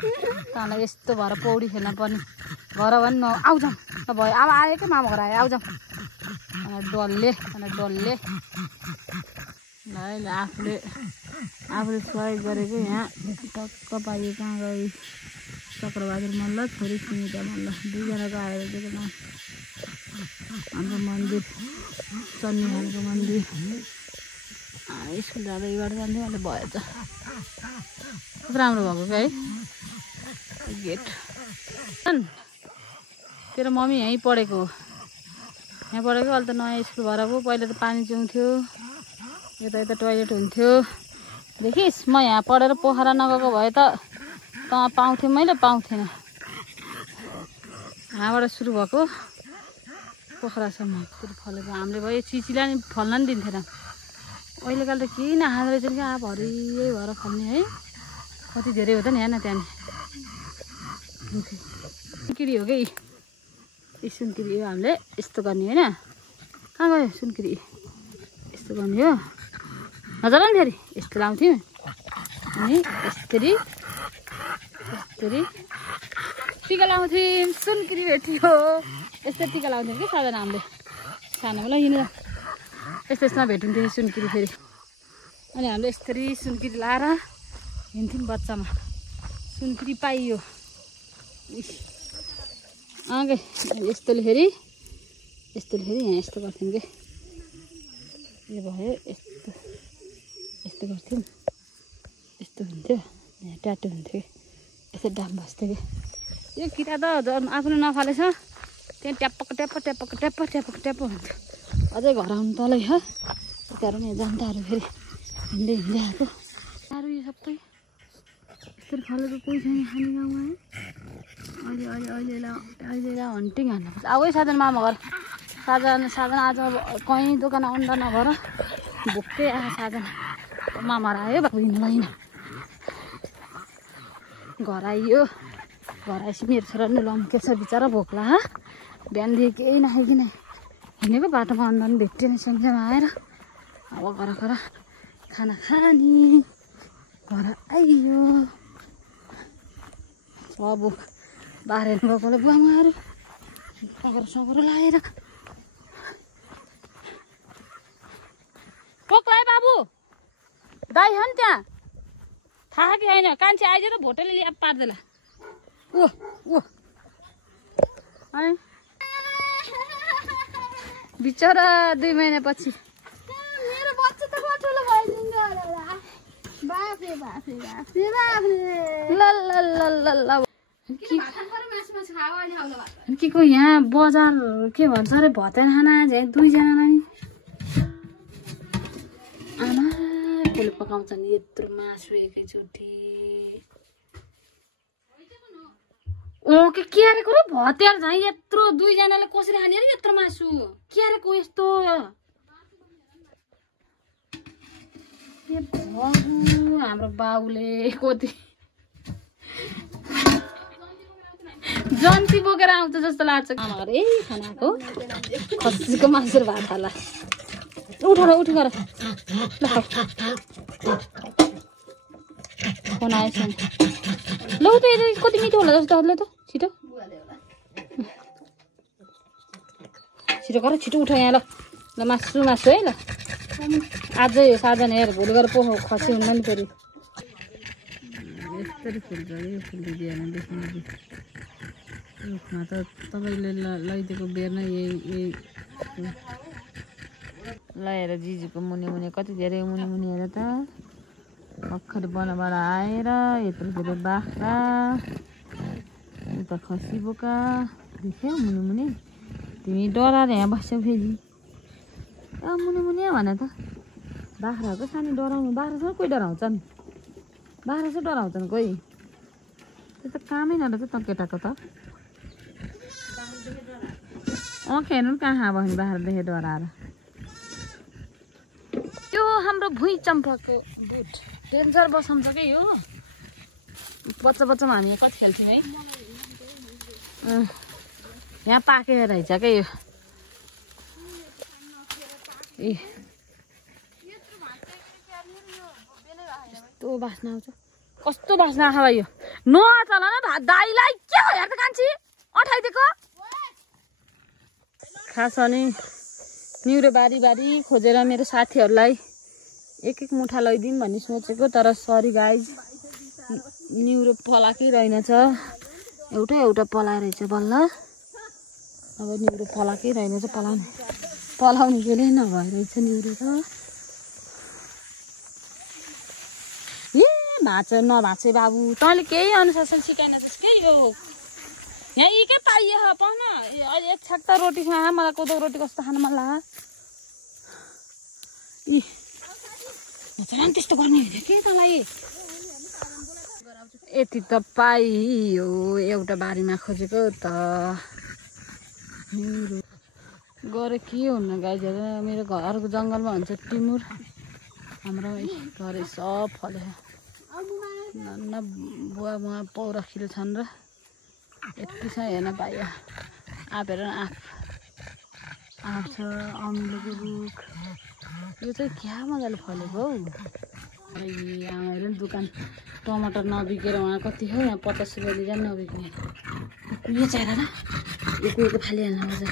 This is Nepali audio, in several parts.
तँलाई यस्तो भएर पौडी खेल्न पर्ने घर भने म आउँछौँ त भयो अब आयो क्या मामा घर आयो आउँछौँ डल्ले ल आफूले सहयोग गरेको यहाँ टक्क पाइयो कहाँ गयो चक्रबहादुर मल्ल छोरी सुनिता मल्ल दुईजनाको आएर दिएको नाम हाम्रो मन्दिर चन्नीहालको मन्दिर स्कुल जाँदा यहीबाट जान्थ्यो अहिले भएछ कस्तो राम्रो भएको क्या है गेट तेरो मम्मी यहीँ पढेको हो यहाँ पढेको अहिले त नयाँ स्कुल भएर पो पहिला त पानी चुउँथ्यो यता टोइलेट हुन्थ्यो देखिस् म यहाँ पढेर पोखरा नगएको भए त पाउँथेँ मैले पाउँथेन यहाँबाट सुरु भएको पोखरासम्म त्यो फलेको हामीले भयो चिचीलाई नि फल्न नि दिन्थेन अहिलेकाल त केही नखाँदो रहेछ क्या अब हरियै भएर फल्ने है कति धेरै हो त नि हेर्न त्यहाँनिर सुनकिरी हो कि सुनकिरी हो हामीले यस्तो गर्ने होइन कहाँ गयो सुनकिरी यस्तो गर्ने हो नजान नि फेरि यस्तो लाउँथ्यौँ अनि यसरी टिका लाउँथ्यौँ सुनकिरी भेटियो यस्तो टिका लाउँथ्यौँ कि साधारण हामीले सानोमा ल हिँडेर यस्तोमा भेटिन्थ्यो सुनकिरी फेरि अनि हामीले यसरी सुनकिरी लाएर हिँड्थ्यौँ बच्चामा सुनकिरी पाइयो के यस्तोले फेरि यहाँ यस्तो गर्थ्यौँ कि यो भयो यस्तो गर्थ्यौँ यस्तो हुन्थ्यो यहाँ ट्याटो हुन्थ्यो यस्तो डाम बस्थ्यो कि यो किरा त आफ्नो नफालेछ त्यहाँ ट्याप्पक हुन्थ्यो अझै घर आउनु तलै हो त्यही कारण यहाँ जनताहरू फेरि हिँड्दै आएको साह्रो यो सबै यसरी फलेको कोही छैन खाने गाउँमा है अहिले हन्टिङ हान्नुपर्छ अब है साधन मामा घर साधन आज कहीँ दोकान अन्डा नभएर भोकै आएको साधन मामा आयो बाबु हिँड्नु घर आइयो घर आएपछि मेरो छोरा नि लम्केछ बिचरा भोक्ला बिहानदेखि केही नखाइकन हिँडेको बाटोमा अन्डा पनि भेटिएन सानसानो आएर अब घर खाना खाने घर आइयो अब बाहिर हेर्नु गएकोले बुवामाहरू सगरो लाएर पोक्लायो बाबु दाइ हो नि त्यहाँ थाहा कि होइन कान्छे आइज त भोटेले ल्याप पार्देला ओ है बिचरा 2 महिनापछि मेरो बच्चा त ठुलो भइदिन्छ होला बाफे ल के को यहाँ बजार के भन्छ अरे भतेर खाना झ्याइ 2 जनालाई नि आमा कसले पकाउँछ नि यत्रो मासु एकैचोटि के अरेको र भतेर झै यत्रो 2 जनाले कसरी खाने अरे यत्रो मासु के अरेको यस्तो हाम्रो बाउले कति जन्ती बोकेर आउँछ जस्तो लाग्छ अरे खानाको खसीको मासु र भात हाल्ला उठ गर फोन आएछ ल त कति मिठो होला जस्तो ल त छिटो गर छिटो उठ यहाँ ल मासु है ल आजै हो साधन हेर भोलि गएर पो खसी हुन्न नि फेरि यस्तरी फुल्छ अरे यो फुल दिदिएन देख्नु रुखमा त तपाईँले लैदिएको बेर नै यही ल हेर जिजुको मुनि कति धेरै मुनि हेर त भर्खर बनाबाट आएर यत्रो धेरै बाख्रा उता खसी बोका देख्यौ मुनि तिमी डराएर यहाँ बस्छौ फेरि मुनि भने त बाख्राको सानो डराउनु बाख्रासँग कोही डराउँछन् बाख्रा चाहिँ डराउँछन् कोही त्यो त कामै नरहेछ त केटाको त खेर्नु कहाँ भयो नि बाख्रा देखेर डराएर त्यो हाम्रो भुइँ चम्पाको बुट डेन्जर बसाउँछ क्या यो बच्चामा हामी कति खेल्थ्यौँ है यहाँ पाकेर रहेछ क्या यो यस्तो बास्ना आउँछ कस्तो बास्ना आएको भाइ यो नचल न दाइलाई के हो हेर्दा कान्छी अठाइदिएको खास अनि निउरो बारी बारी खोजेर मेरो साथीहरूलाई एक मुठा लैदिउँ भन्ने सोचेको तर सरी गाइज निउरो पलाकै रहेनछ एउटा पलाएरहेछ बल्ल अब निउरो पलाकै रहेनछ पलाउने के नभइरहेछ निउरो त ए भाँच नभाँचे बाबु तैँले केही अनुशासन सिकाएन त्यसकै यो यहाँ यी के पाइए पाउन अहिले एक छाक त रोटी खा मलाई कोदो रोटी कस्तो खानु मन लाग्यो झन् त्यस्तो गर्ने हुँदैन के तँलाई यति त पाइयो एउटा बारीमा खोजेको त गरे के हुन्न गाइजहरू मेरो घरको जङ्गलमा हुन्छ टिमुर हाम्रो घर सब फल्यो न बुवा बुवा पौरखीले छन् र यति छ हेर्न पाइयो आँपेर आँप छ अमिलोको रुख यो चाहिँ क्या मजाले फलेको हौ आमाले पनि दोकान टमाटर नबिकेर उहाँ कति हो यहाँ 50 रुपियाँ दिएर नबिक्ने यो चाहिँ हेर यो कुहिएको फालिहाल्नु मजा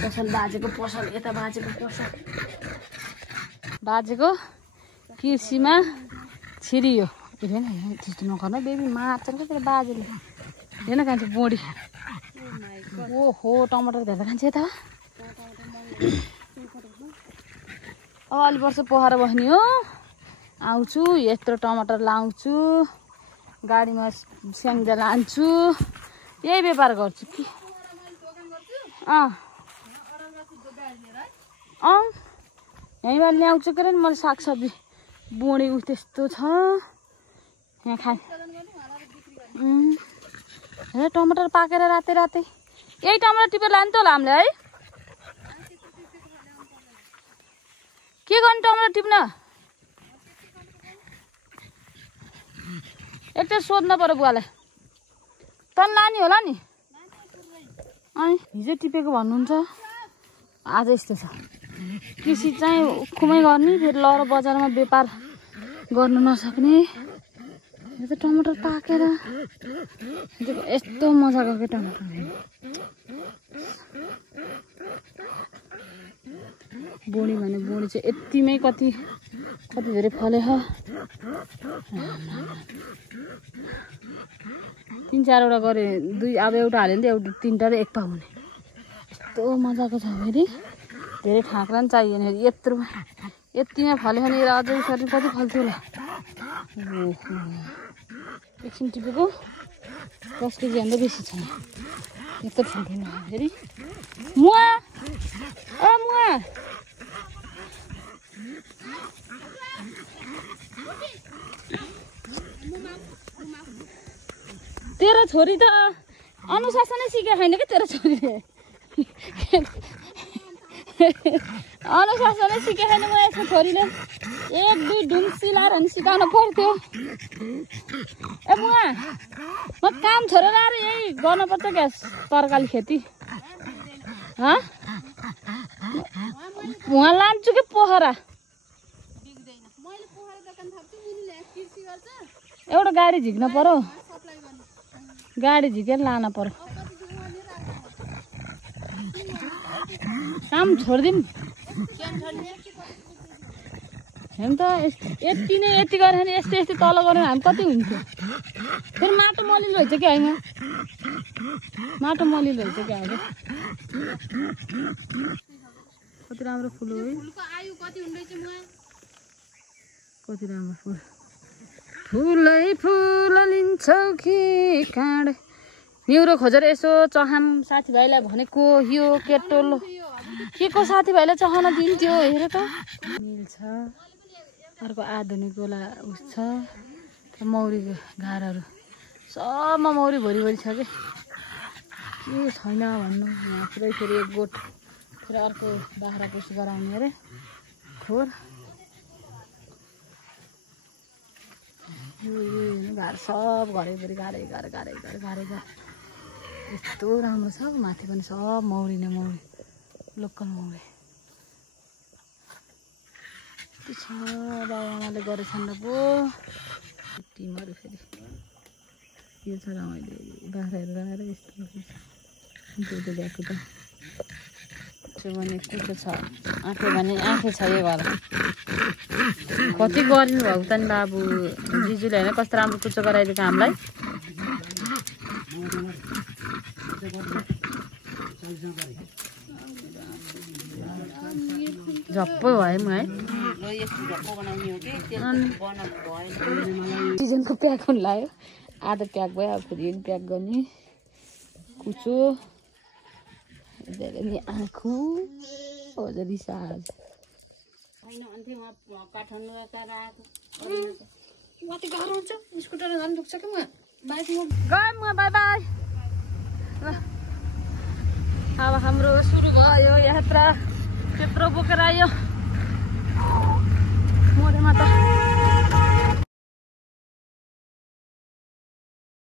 पसल बाजेको पसल यता बाजेको पसल बाजेको कृषिमा छिरियो हेर्न त्यस्तो नगर्न बेबी मार्छन् क्या तेरो बाजेले हेर्न कान्छ बोडी ओहो टमाटर भेट्दा कान्छ यता अब अलि वर्ष पोखरा बस्ने हो आउँछु यत्रो टमाटर लाउँछु गाडीमा स्याङ्जा लान्छु यही व्यापार गर्छु कि यहीँबाट ल्याउँछु के अरे मैले सागसब्जी बोडी उ त्यस्तो छ यहाँ खाए हेर टमाटर पाकेर रातै रातै यही टमाटर टिपेर लानु त होला हामीले है के गर्ने टमाटर टिप्न एकचोटि सोध्न पर्यो बुवालाई तँ लाने होला नि अनि हिजो टिपेको भन्नुहुन्छ आज यस्तो छ कृषि चाहिँ उखुमै गर्ने फेरि लहर बजारमा व्यापार गर्नु नसक्ने यो त टमाटर पाकेर यस्तो मजाको के टमाटर बोडी भने बोडी चाहिँ यतिमै कति धेरै फले 3-4 वटा गरे दुई अब एउटा हाल्यो भने एउटा 3टा र 1 पाउ हुने यस्तो मजाको छ फेरि धेरै ठाक्रा पनि चाहिएन यतिमै फल्यो भने अझै शरीर कति फल्थ्यो होला एकछिन टिपेको 10 केजी भन्दा बेसी छैन यत्रो ठुल्ठुलो फेरि मुवा मुवा तेरो छोरी त अनुशासनै सिकेको छैन कि तेरो छोरीले अनुशासनै सिकेको छैन म यसको छोरीले 1-2 ढुङ सिलाएर नि सिकाउनु पर्थ्यो ए मुवा म काम छोडेर आएर यही गर्नुपर्छ क्या तरकारी खेती उहाँ लान्छु कि पोखरा एउटा गाडी झिक्न पर्यो गाडी झिकेर लान पर्यो काम छोडिदिउँ हेर्नु त यति नै यति गऱ्यो भने यस्तो तल गऱ्यो हामी कति हुन्थ्यो फेरि माटो मलिलो रहेछ क्या होइन माटो मलिलो रहेछ क्या अब कति राम्रो फुल हो है कति राम्रो फुल फुलै फुल लिन्छौ कि काँडे निउरो खोजेर यसो चहाम साथीभाइलाई भनेको यो केटोलो के को साथीभाइलाई चहान दिन्थ्यो हेर त मिल्छ अर्को आधुनिक गोला उस छ मौरीको घारहरू सबमा मौरी भरि छ कि के छैन भन्नु यहाँ पुरै फेरि एक गोठ फेरि अर्को बाख्रा पुस गराउने अरे खोर यो घार सब घरैभरि गाह्रै यस्तो राम्रो छ माथि पनि सब मौरी नै मौरी लोकल मौरी यति छ बाबाआमाले गरेछन् र पो टिमहरू फेरि यो छ र मैले बाख्राहरू लगाएर यस्तो दुधो ल्याएको त भने कुचो छ आँखे भने आँखे छ यो घर कति गरिनु भएको त नि बाबु जिजुले होइन कस्तो राम्रो कुचो गराइदिएको हामीलाई झप्पो भयो है सिजनको प्याक हुन लाग्यो आधा प्याक भयो अब फेरि प्याक गर्ने कुचो धेरै आँखु हजुर साज कति गाह्रो हुन्छ स्कुटर जानु दुख्छ कि म बाइक म बाई बाई अब हाम्रो सुरु भयो यात्रा त्यत्रो बोकेर आयो मोरेमा त